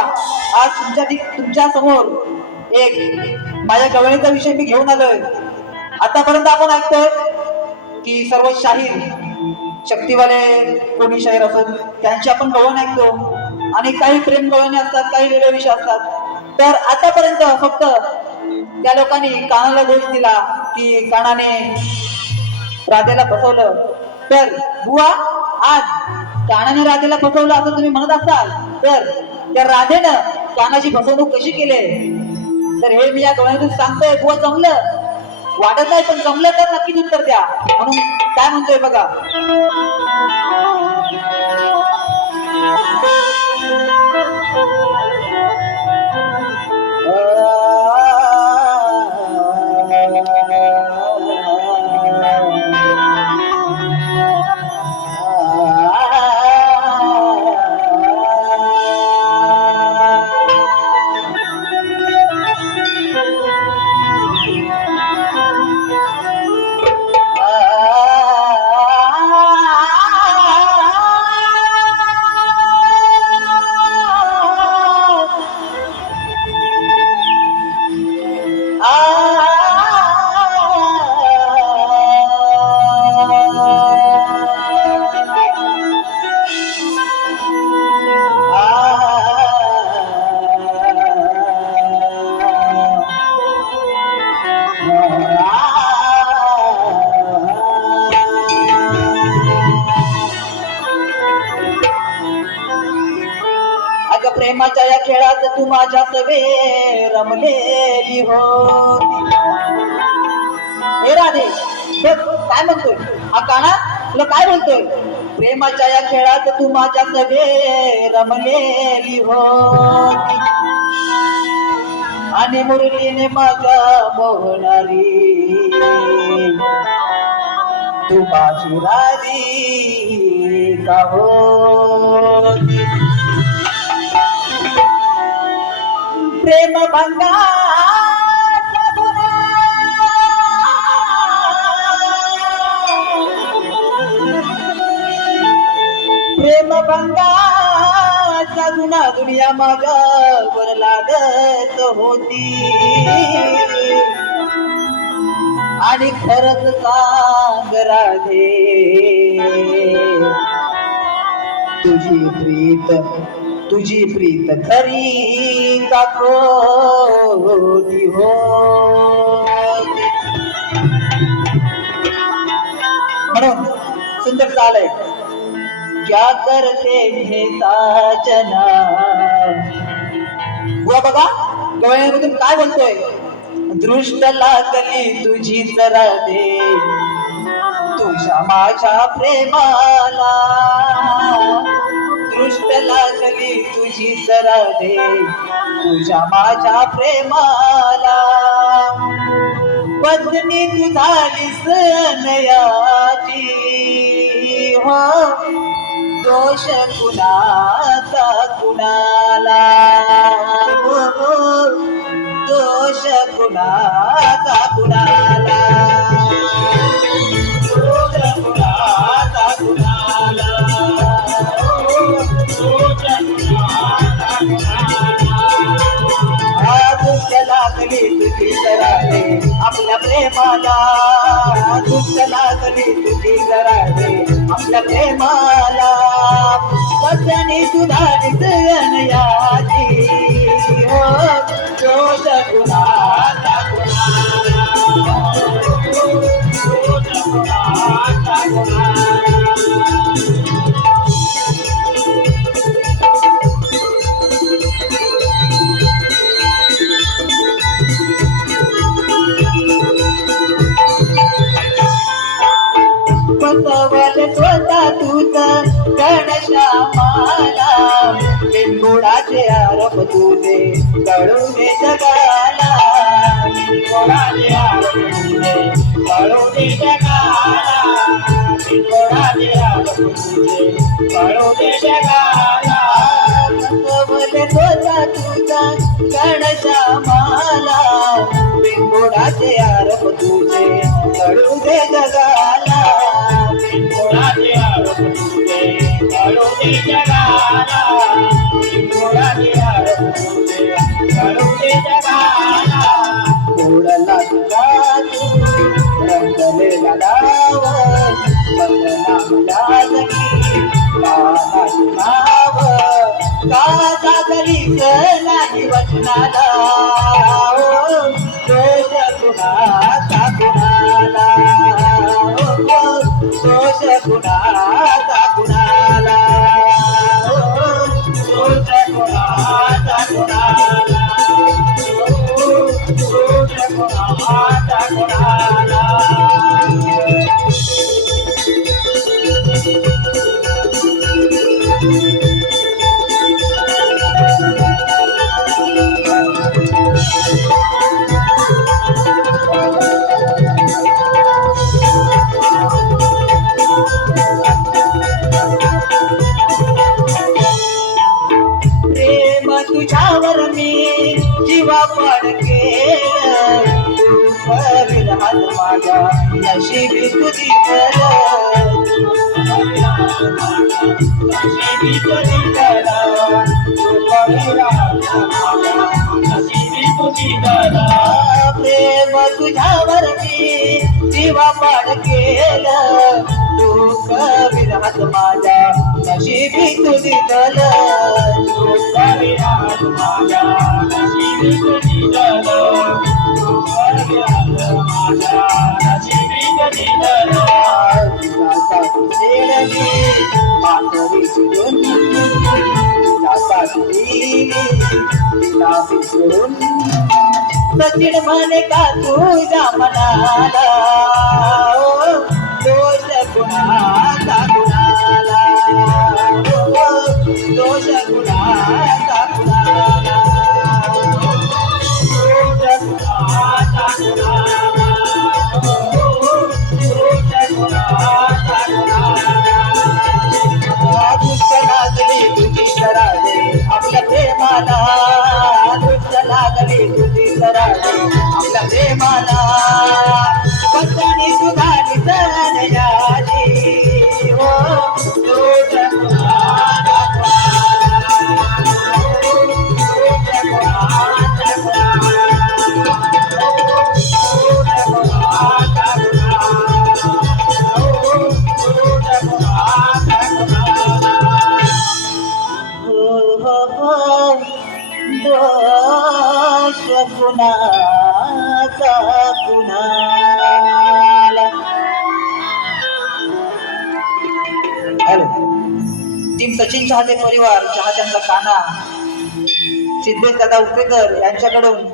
आज तुमच्या तुमच्यासमोर एक माझ्या गवळणीचा विषय मी घेऊन आलोय. आतापर्यंत आपण ऐकतोय की सर्व शाहीर शक्तीवाले कोणी शाहीर असत त्यांची आपण गवळण ऐकतो. आणि काही प्रेम गवळणी असतात काही वेगळे विषय असतात. तर आतापर्यंत फक्त त्या लोकांनी कानाला दोष दिला की कानाने राधेला फसवलं. तर बुवा आज कानाने राधेला फसवलं असं तुम्ही म्हणत असाल तर त्या राधेनं कानाची फसवणूक कशी केली तर हे मी या डोळ्यातून सांगतोय बुवा जमलं. वाटत नाही पण जमलं तर नक्कीच उत्तर द्या. म्हणून काय म्हणतोय बघा. अगं प्रेमाच्या या खेळात तू माझ्या सवे रमलेली हो. हे राधे काय म्हणतोय? हा काना तुला काय बोलतोय प्रेमाच्या या खेळात तू माझ्या सवे रमलेली हो. आणि मुरलीने माझा मोहणारी तू माझी राधी का हो? प्रेम भंगा प्रेम भंगा दुनिया माग लागत होती. आणि खरंच सांग राधे तुझी प्रीत तुझी प्रीत खरी का खोटी हो म्हणून सुंदर चालय. क्या करते हे साजना? बुवा बघा गवळ्यामधून काय बोलतोय? दृष्ट लागली तुझी जरा दे. तुझ्या माझ्या प्रेमाला. दृष्ट लागली तुझी जरा दे. तुझ्या माझ्या प्रेमाला. पत्नी तू झालीस नयाची हो दोष कुणाचा कुणाला? दोष कुणाचा कुणाला? लागली तुझी जराडे आपल्या प्रेमाला. दुःख लागली तुझी जराडे आपल्या प्रेमाला पत्नी सुधारित अनयाची हो दोष कोणाचे आरोप तुझे कळूने जगाला. कोणाचे आरोप तुझे कळूने जगाला. कोणाचे आरोप तुझे कळूने जगाला. बसवल स्वतः तुझा गणश्यामाला कोणाचे आरोप तुझे कळू दे जगाला जगाला. लाव बदनामला नाव का नाही वचनाला ओ, दोष कुणाचा कुणाला दोष कुणाला दोष कुणाचा दोष केलं हात विरहात माझ्या. नशिबी तुझी कर नशिबी तुझी प्रेम तुझ्यावर मी जीवा पाड केलं. तू दुःख विरहात माझ्या. नशिबी तुझी दल. तू विरहात हात नशिबी तुझी दल माझ्या. नशिबी तुझी दल. सचिन म्हणे का तुझ्या मनाला टीम सचिन चाहते परिवार चाहत्यांचा काना सिद्धेश दादा उपेकर यांच्याकडून